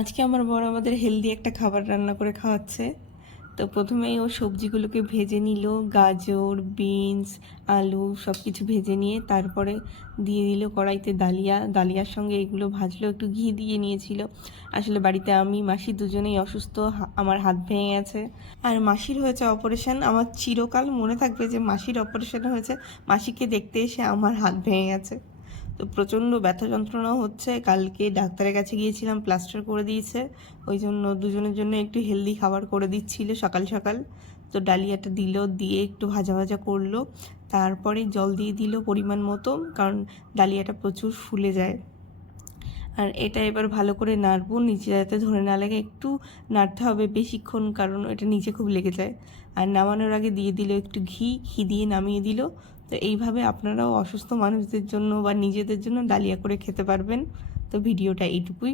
আজকে আমার বর আমাদের হেলদি একটা খাবার রান্না করে খাওয়াচ্ছে। তো প্রথমেই ও সবজিগুলোকে ভেজে নিল, গাজর, বিনস, আলু সব কিছু ভেজে নিয়ে তারপরে দিয়ে দিল কড়াইতে ডালিয়ার সঙ্গে এগুলো ভাজলো, একটু ঘি দিয়ে নিয়েছিল। আসলে বাড়িতে আমি মাসি দুজনেই অসুস্থ, আমার হাত ভেঙে গেছে। আর মাসির হয়েছে অপারেশন। আমার চিরকাল মনে থাকবে যে মাসির অপারেশন হয়েছে, মাসিকে দেখতে এসে আমার হাত ভেঙে গেছে। তো প্রচণ্ড ব্যথা যন্ত্রণাও হচ্ছে। কালকে ডাক্তারের কাছে গিয়েছিলাম, প্লাস্টার করে দিয়েছে। ওই জন্য দুজনের জন্য একটু হেলদি খাবার করে দিচ্ছিল সকাল সকাল। তো ডালিয়াটা দিল, দিয়ে একটু ভাজা ভাজা করলো, তারপরে জল দিয়ে দিল পরিমাণ মতো, কারণ ডালিয়াটা প্রচুর ফুলে যায়। আর এটা এবার ভালো করে নাড়বো, নিচে যাতে ধরে না লাগে, একটু নাড়তে হবে বেশিক্ষণ, কারণ এটা নিচে খুব লেগে যায়। আর নামানোর আগে দিয়ে দিল একটু ঘি দিয়ে নামিয়ে দিল। তো এইভাবে আপনারাও অসুস্থ মানুষদের জন্য বা নিজেদের জন্য ডালিয়া করে খেতে পারবেন। তো ভিডিওটা এইটুকুই।